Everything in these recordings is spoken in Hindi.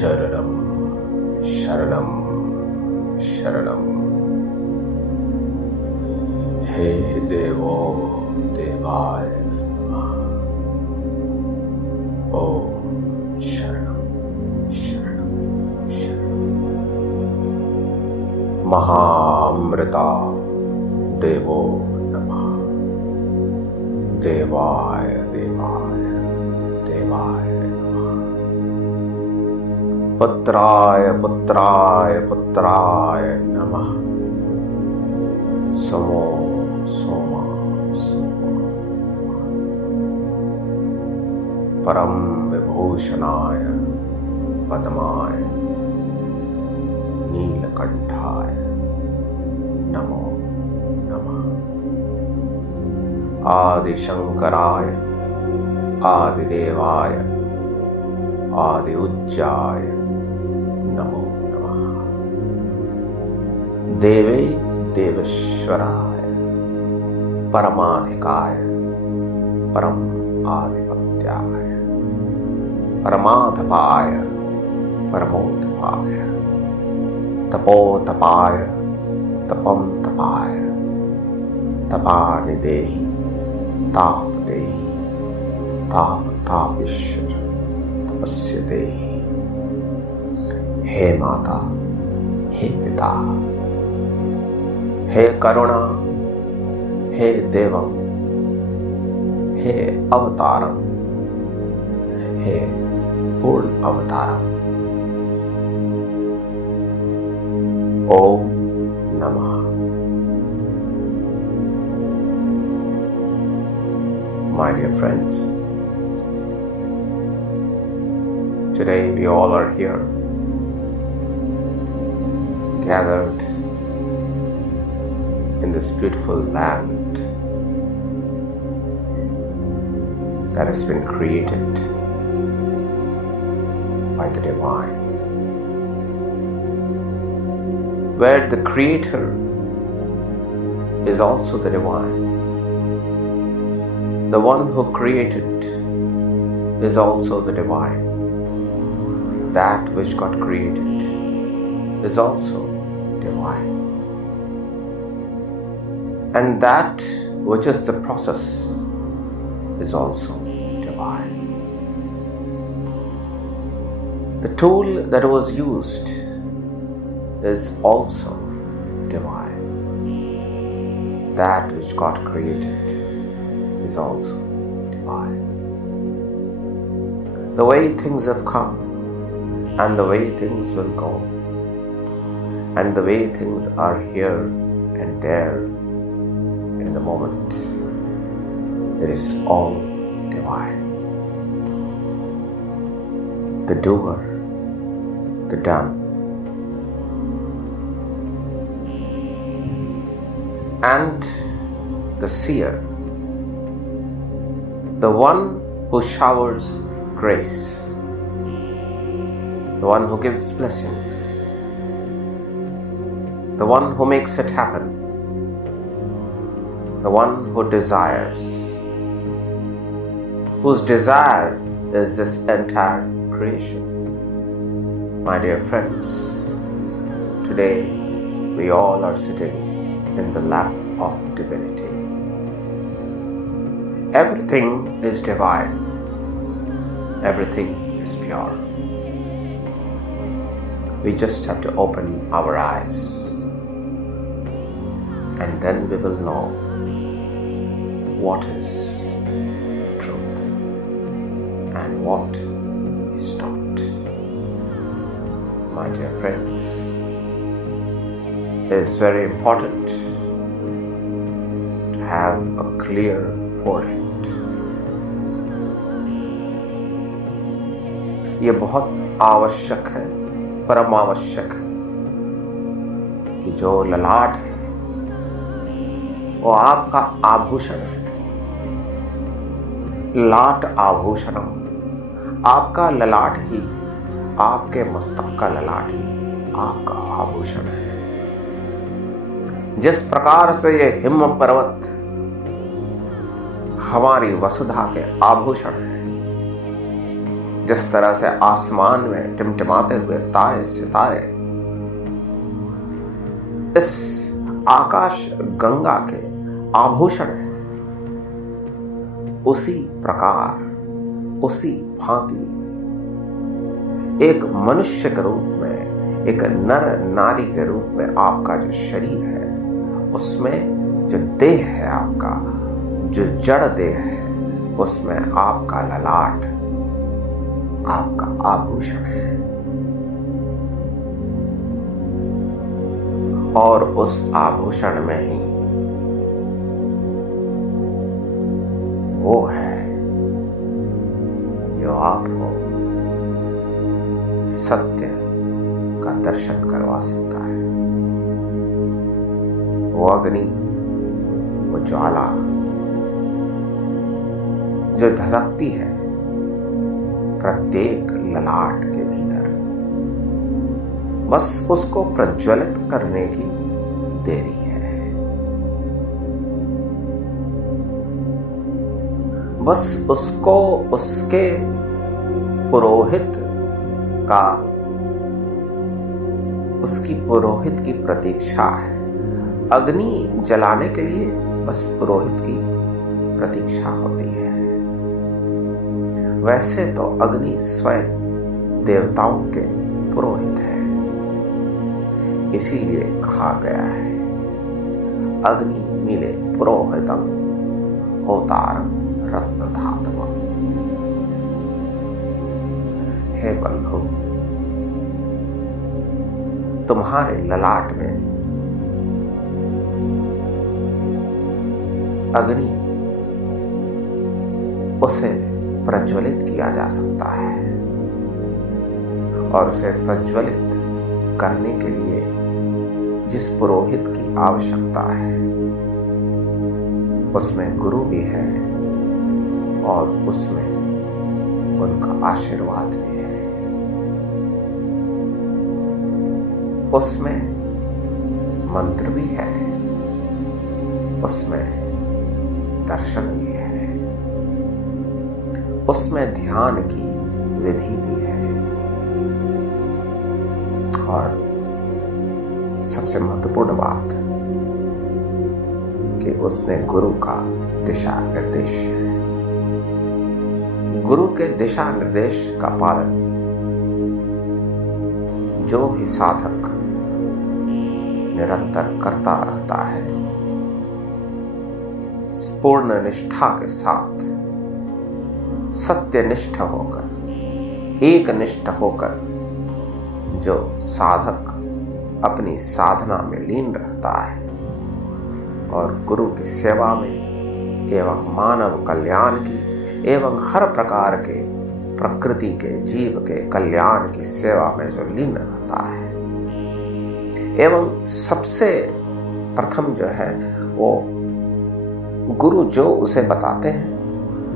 शरणं शरणं शरणं। हे देवो देवाय नमः। ओम शरणं शरणं शरणं। महाअमृता देवो नमः। देवाय देवाय देवाय नमः। पुत्राय पुत्राय पुत्राय नमः। समो सोमा सोमा नमः। परम विभूषणाय पद्माय नीलकंठाय नमो नमः। आदिशंकराय आदिदेवाय आदि उज्जाय नमो नमः। देवे देवेश्वराय परमाधिकाय परम आधिपत्याय परमाधपाय परमोधपाय तपोतपाय तपम तपाय तपानि देहि ताप देहि ताप तापेश्वर तपस्य देहि। हे माता हे पिता हे करुणा हे देवं हे अवतारम हे पूर्ण अवतारम। ओम नमः। My dear friends, today we all are here gathered in this beautiful land that has been created by the divine, where the creator is also the divine. The one who created is also the divine. That which got created is also divine. And that which is the process is also divine. The tool that was used is also divine. That which got created is also divine. The way things have come and the way things will go and the way things are here and there in the moment, it is all divine. The doer, the done, and the seer, the one who showers grace, the one who gives blessings, the one who makes it happen, the one who desires, whose desire is this entire creation. My dear friends, today we all are sitting in the lap of divinity. Everything is divine. Everything is pure. We just have to open our eyes, and then we will know what is the truth and what is not. My dear friends, it is very important to have a clear forehead. ये बहुत आवश्यक है, परम आवश्यक है कि जो ललाट है वो आपका आभूषण है। ललाट आभूषणम, आपका ललाट ही, आपके मस्तक का ललाट ही आपका आभूषण है। जिस प्रकार से ये हिम पर्वत हमारी वसुधा के आभूषण है, जिस तरह से आसमान में टिमटिमाते हुए तारे सितारे इस आकाश गंगा के आभूषण हैं, उसी प्रकार उसी भांति एक मनुष्य के रूप में, एक नर नारी के रूप में आपका जो शरीर है, उसमें जो देह है आपका, जो जड़ देह है, उसमें आपका ललाट आपका आभूषण है। और उस आभूषण में ही वो है जो आपको सत्य का दर्शन करवा सकता है। वो अग्नि, वो ज्वाला जो धधकती है प्रत्येक ललाट के भीतर, बस उसको प्रज्वलित करने की देरी है। बस उसको उसके पुरोहित का, उसकी पुरोहित की प्रतीक्षा है। अग्नि जलाने के लिए बस पुरोहित की प्रतीक्षा होती है। वैसे तो अग्नि स्वयं देवताओं के पुरोहित है। इसीलिए कहा गया है अग्नि मिले पुरोहितम होतारम रत्न धातवम। हे बंधु, तुम्हारे ललाट में अग्नि, उसे प्रज्वलित किया जा सकता है। और उसे प्रज्वलित करने के लिए जिस पुरोहित की आवश्यकता है, उसमें गुरु भी है और उसमें उनका आशीर्वाद भी है। उसमें मंत्र भी है, उसमें दर्शन भी है, उसमें ध्यान की विधि भी है, और सबसे महत्वपूर्ण बात कि उसमें गुरु का दिशा निर्देश है। गुरु के दिशा निर्देश का पालन जो भी साधक निरंतर करता रहता है, पूर्ण निष्ठा के साथ, सत्यनिष्ठ होकर, एक निष्ठ होकर, जो साधक अपनी साधना में लीन रहता है और गुरु की सेवा में एवं मानव कल्याण की एवं हर प्रकार के प्रकृति के जीव के कल्याण की सेवा में जो लीन रहता है, एवं सबसे प्रथम जो है वो गुरु जो उसे बताते हैं,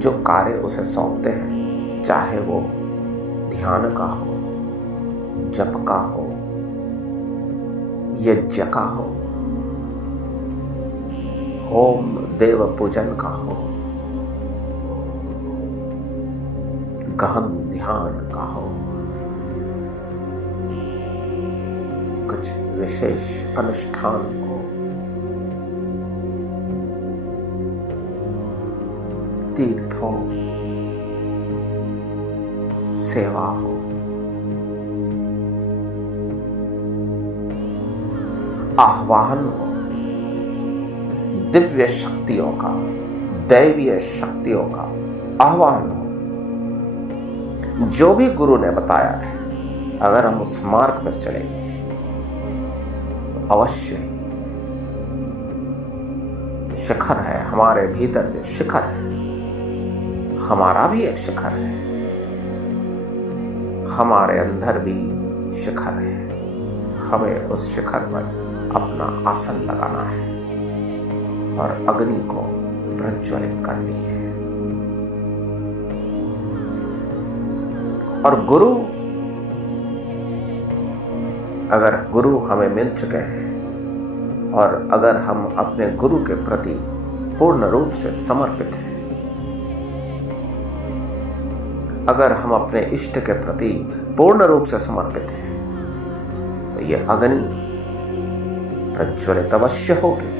जो कार्य उसे सौंपते हैं, चाहे वो ध्यान का हो, जप का हो, यज्ञ का हो, होम देव पूजन का हो, गहन ध्यान का हो, कुछ विशेष अनुष्ठान हो, तीर्थों सेवा हो, आह्वान हो, दिव्य शक्तियों का, दैवीय शक्तियों का आह्वान हो, जो भी गुरु ने बताया है, अगर हम उस मार्ग में चलेंगे तो अवश्य ही शिखर है हमारे भीतर, जो शिखर है हमारा भी एक शिखर है, हमारे अंदर भी शिखर है। हमें उस शिखर पर अपना आसन लगाना है और अग्नि को प्रज्वलित करनी है। और गुरु, अगर गुरु हमें मिल चुके हैं और अगर हम अपने गुरु के प्रति पूर्ण रूप से समर्पित हैं, अगर हम अपने इष्ट के प्रति पूर्ण रूप से समर्पित हैं तो ये अग्नि प्रज्वलित अवश्य होगी।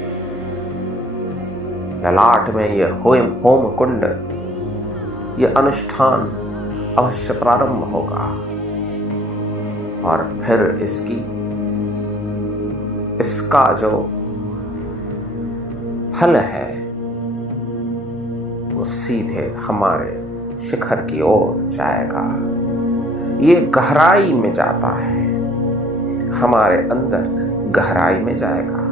ललाट में ये होम कुंड, ये अनुष्ठान अवश्य प्रारंभ होगा और फिर इसका जो फल है वो सीधे हमारे शिखर की ओर जाएगा। ये गहराई में जाता है, हमारे अंदर गहराई में जाएगा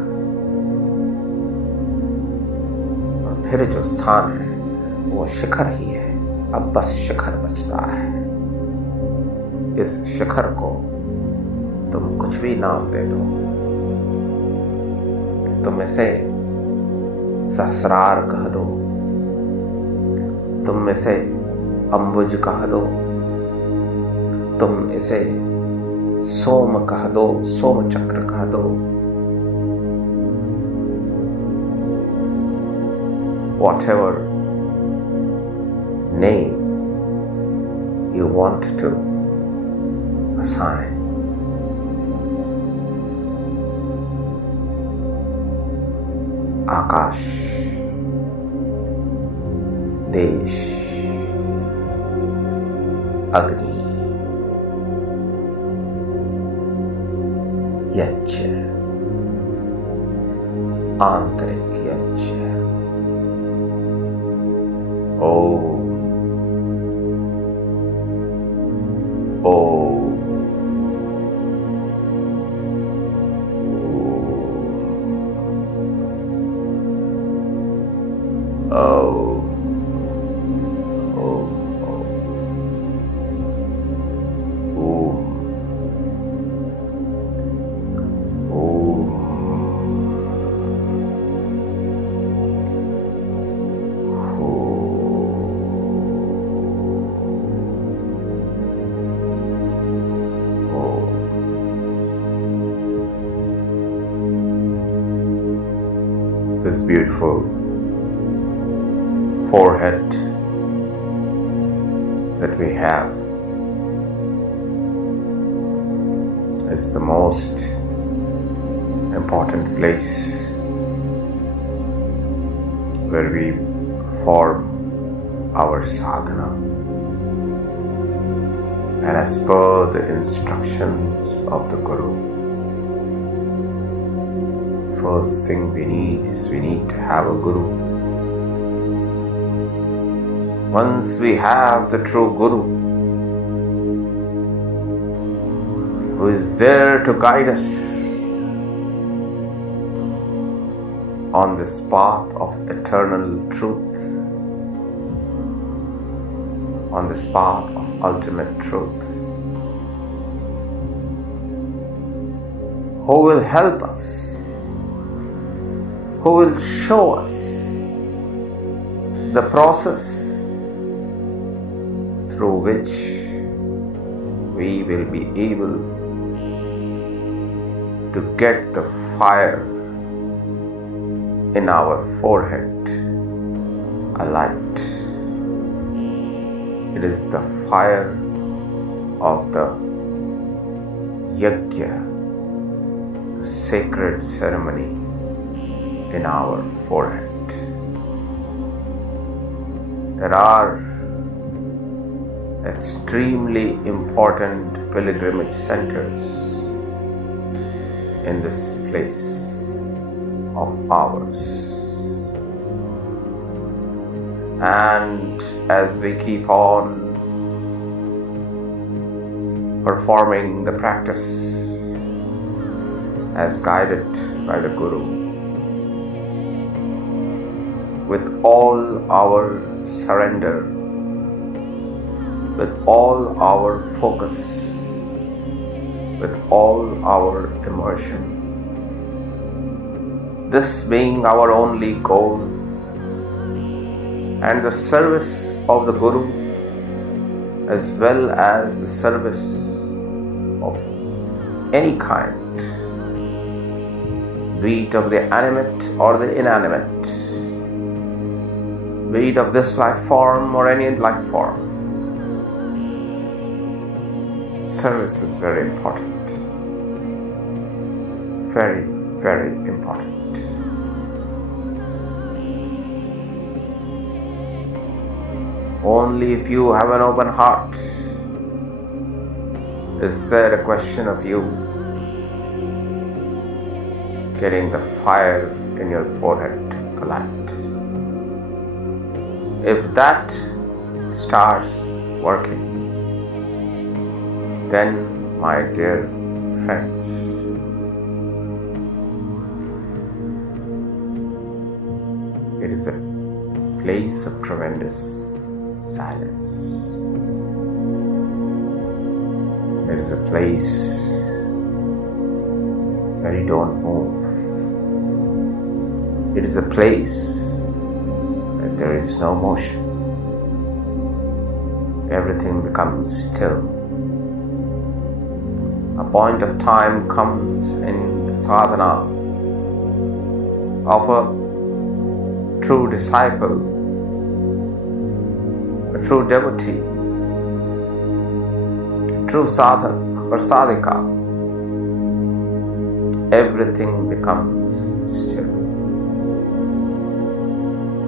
और फिर जो स्थान है वो शिखर ही है। अब बस शिखर बचता है। इस शिखर को तुम कुछ भी नाम दे दो, तुम इसे सहस्रार कह दो, तुम इसे अंबुज कह दो, तुम इसे सोम कह दो, सोम चक्र कह दो, whatever name you want to assign. आकाश, देश, अग्नि, यज्ञ, आंतरिक यज्ञ, ओम, ओम, this beautiful forehead that we have is the most important place where we perform our sadhana, and as per the instructions of the Guru, first thing we need to have a Guru. Once we have the true Guru who is there to guide us on this path of eternal truth, on this path of ultimate truth, who will help us, who will show us the process through which we will be able to get the fire in our forehead alight. It is the fire of the yajna, the sacred ceremony in our forehead. There are extremely important pilgrimage centers in this place of ours, and as we keep on performing the practice as guided by the Guru, with all our surrender, with all our focus, with all our immersion, this being our only goal, and the service of the Guru as well as the service of any kind, be it of the animate or the inanimate, be it of this life form or any life form, Service is very important. Very, very important. Only if you have an open heart is there a question of you getting the fire in your forehead alight. If that starts working, then, my dear friends, it is a place of tremendous silence. It is a place where you don't move. It is a place where there is no motion. Everything becomes still. A point of time comes in the sadhana of a true disciple, a true devotee, true sadhak or sadhika. Everything becomes still.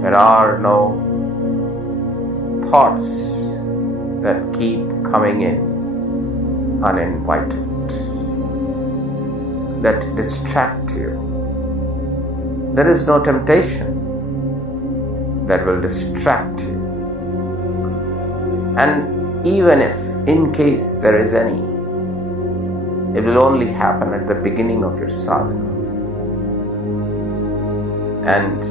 There are no thoughts that keep coming in uninvited, that distract you. There is no temptation that will distract you. And even if, in case there is any, it will only happen at the beginning of your sadhana. And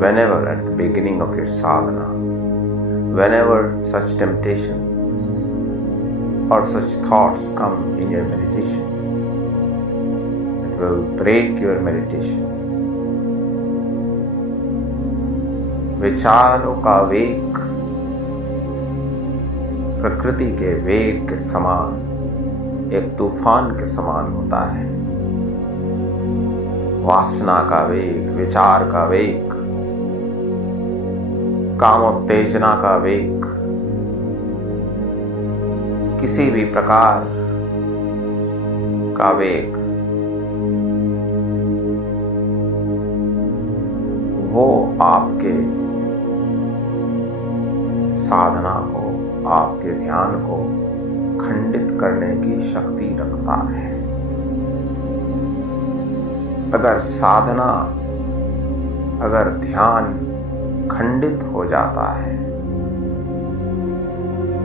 whenever at the beginning of your sadhana, whenever such temptations or such thoughts come in your meditation, it will break your meditation. विचारों का वेग प्रकृति के वेग के समान, एक तूफान के समान होता है। वासना का वेग, विचार का वेग, कामोत्तेजना का वेग, किसी भी प्रकार का वेग, वो आपके साधना को, आपके ध्यान को खंडित करने की शक्ति रखता है। अगर साधना, अगर ध्यान खंडित हो जाता है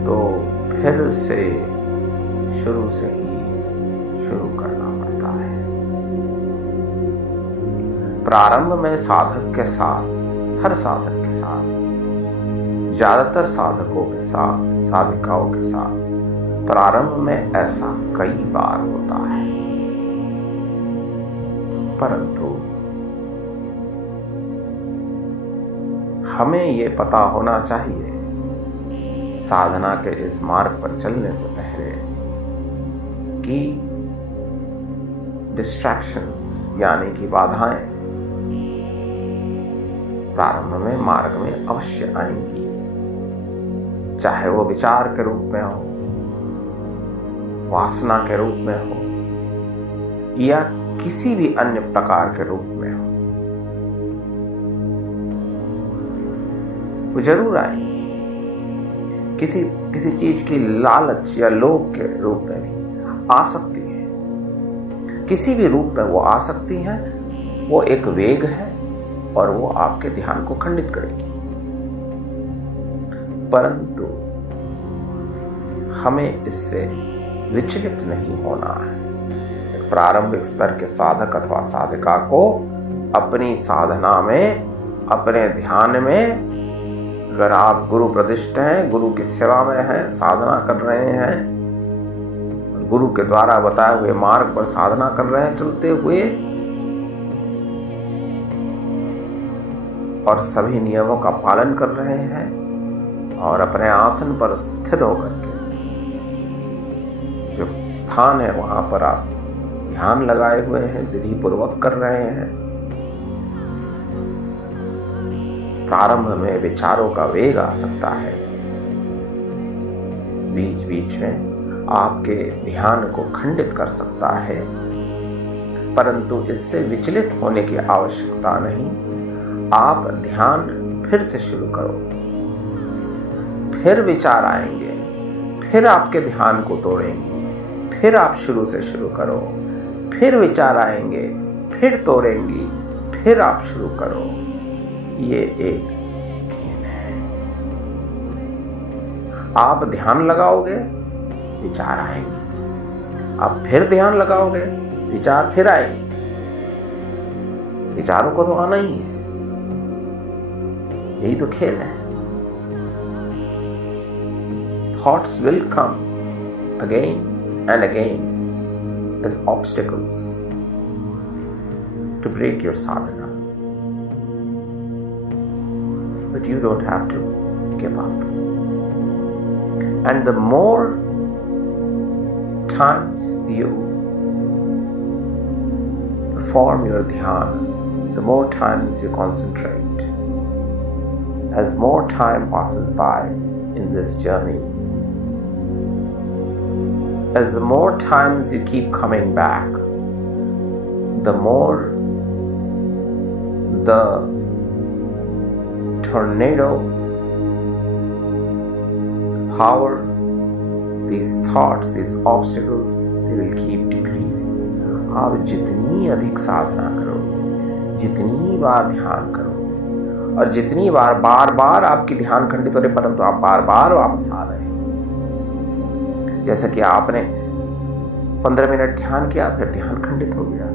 तो फिर से शुरू से ही शुरू करना पड़ता है। प्रारंभ में साधक के साथ, हर साधक के साथ, ज्यादातर साधकों के साथ, साधिकाओं के साथ प्रारंभ में ऐसा कई बार होता है, परंतु हमें ये पता होना चाहिए साधना के इस मार्ग पर चलने से पहले कि डिस्ट्रैक्शंस यानी कि बाधाएं प्रारंभ में मार्ग में अवश्य आएंगी, चाहे वो विचार के रूप में हो, वासना के रूप में हो या किसी भी अन्य प्रकार के रूप में हो, वो जरूर आएंगी। किसी चीज की लालच या लोभ के रूप में भी आ सकती है, किसी भी रूप में वो आ सकती है। वो एक वेग है और वो आपके ध्यान को खंडित करेगी, परंतु हमें इससे विचलित नहीं होना है। प्रारंभिक स्तर के साधक अथवा साधिका को अपनी साधना में, अपने ध्यान में, अगर आप गुरु प्रतिष्ठ हैं, गुरु की सेवा में हैं, साधना कर रहे हैं, गुरु के द्वारा बताए हुए मार्ग पर साधना कर रहे हैं चलते हुए, और सभी नियमों का पालन कर रहे हैं और अपने आसन पर स्थिर होकर के जो स्थान है वहां पर आप ध्यान लगाए हुए हैं, विधि पूर्वक कर रहे हैं। प्रारंभ में विचारों का वेग आ सकता है, बीच बीच में आपके ध्यान को खंडित कर सकता है, परंतु इससे विचलित होने की आवश्यकता नहीं। आप ध्यान फिर से शुरू करो, फिर विचार आएंगे, फिर आपके ध्यान को तोड़ेंगे, फिर आप शुरू से शुरू करो, फिर विचार आएंगे, फिर तोड़ेंगी, फिर आप शुरू करो। ये एक खेल है। आप ध्यान लगाओगे, विचार आएंगे, आप फिर ध्यान लगाओगे, विचार फिर आएंगे। विचारों को तो आना ही है, यही तो खेल है। Thoughts will come again and again as obstacles to break your sadhana. But you don't have to give up. And the more times you perform your dhyana, the more times you concentrate. As more time passes by in this journey, as the more times you keep coming back, the more the tornado, power, these thoughts, these obstacles, they will keep decreasing. आप जितनी अधिक साधना करोगे, जितनी बार ध्यान करोगे, और जितनी बार बार आपकी ध्यान खंडित हो रही, परंतु आप बार बार वापस आ रहे हैं। जैसा कि आपने 15 मिनट ध्यान किया, फिर ध्यान खंडित हो गया,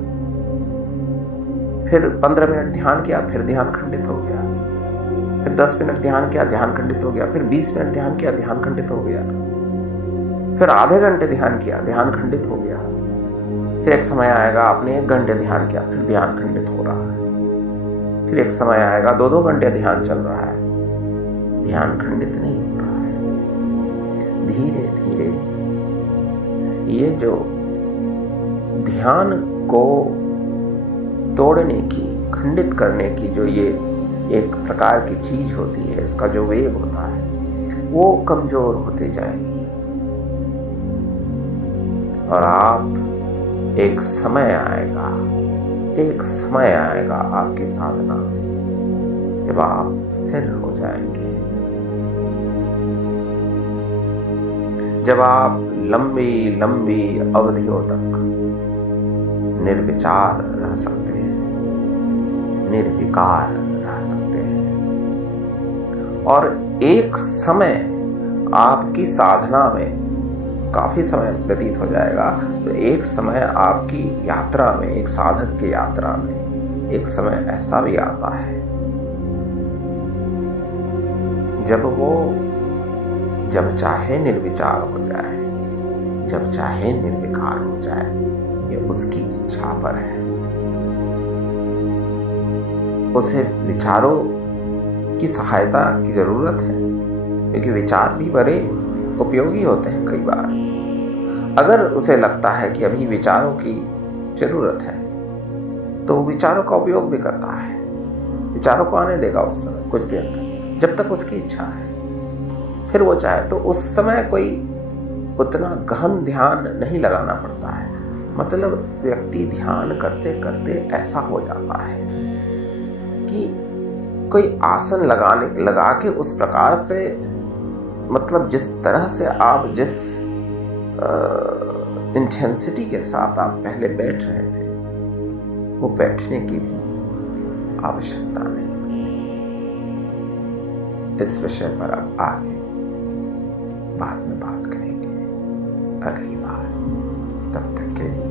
फिर 15 मिनट ध्यान किया, फिर ध्यान खंडित हो गया, फिर 10 मिनट ध्यान किया, ध्यान खंडित हो गया, फिर 20 मिनट ध्यान किया, ध्यान खंडित हो गया, फिर आधे घंटे ध्यान किया, ध्यान खंडित हो गया, फिर एक समय आएगा आपने 1 घंटे ध्यान किया, फिर ध्यान खंडित हो रहा है, फिर एक समय आएगा 2-2 घंटे ध्यान चल रहा है, ध्यान खंडित नहीं हो रहा है। धीरे धीरे ये जो ध्यान को तोड़ने की, खंडित करने की जो ये एक प्रकार की चीज होती है, उसका जो वेग होता है, वो कमजोर होते जाएगी। और आप एक समय आएगा आपकी साधना में, जब आप स्थिर हो जाएंगे, जब आप लंबी लंबी अवधियों तक निर्विचार रह सकते हैं, निर्विकार रह सकते हैं, और एक समय आपकी साधना में काफी समय व्यतीत हो जाएगा, तो एक समय आपकी यात्रा में, एक साधक की यात्रा में एक समय ऐसा भी आता है जब चाहे निर्विचार हो जाए, जब चाहे निर्विकार हो जाए, ये उसकी इच्छा पर है। उसे विचारों की सहायता की जरूरत है, क्योंकि विचार भी बड़े उपयोगी होते हैं कई बार। अगर उसे लगता है कि अभी विचारों की जरूरत है, तो वो विचारों का उपयोग भी करता है, विचारों को आने देगा उस समय कुछ देर तक, जब तक उसकी इच्छा है। फिर वो चाहे तो उस समय कोई उतना गहन ध्यान नहीं लगाना पड़ता है। मतलब व्यक्ति ध्यान करते करते ऐसा हो जाता है कि कोई आसन लगा के उस प्रकार से, मतलब जिस तरह से आप जिस इंटेंसिटी के साथ आप पहले बैठ रहे थे, वो बैठने की भी आवश्यकता नहीं बनती। इस विषय पर अब आगे बाद में बात करेंगे अगली बार। तब तक के लिए